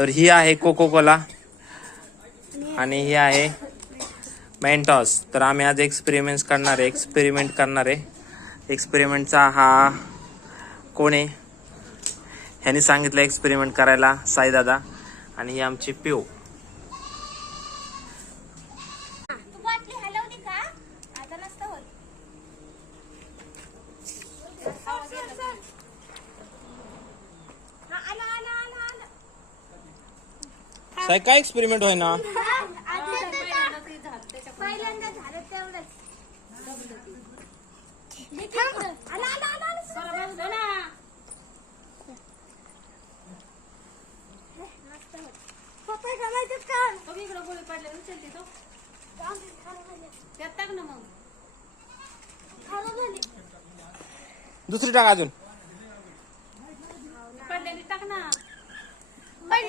तर ही आहे cocoa Cola आणि ही आहे मेंटॉस. तर आम्ही आज एक्सपेरिमेंट करणार आहे. एक्सपेरिमेंटचा हा कोण आहे, ह्याने सांगितलं एक्सपेरिमेंट करायला, साई दादा. आणि ही आमची पिऊ. साई काय एक्सपेरिमेंट होय ना? दुसरी टाक अजून.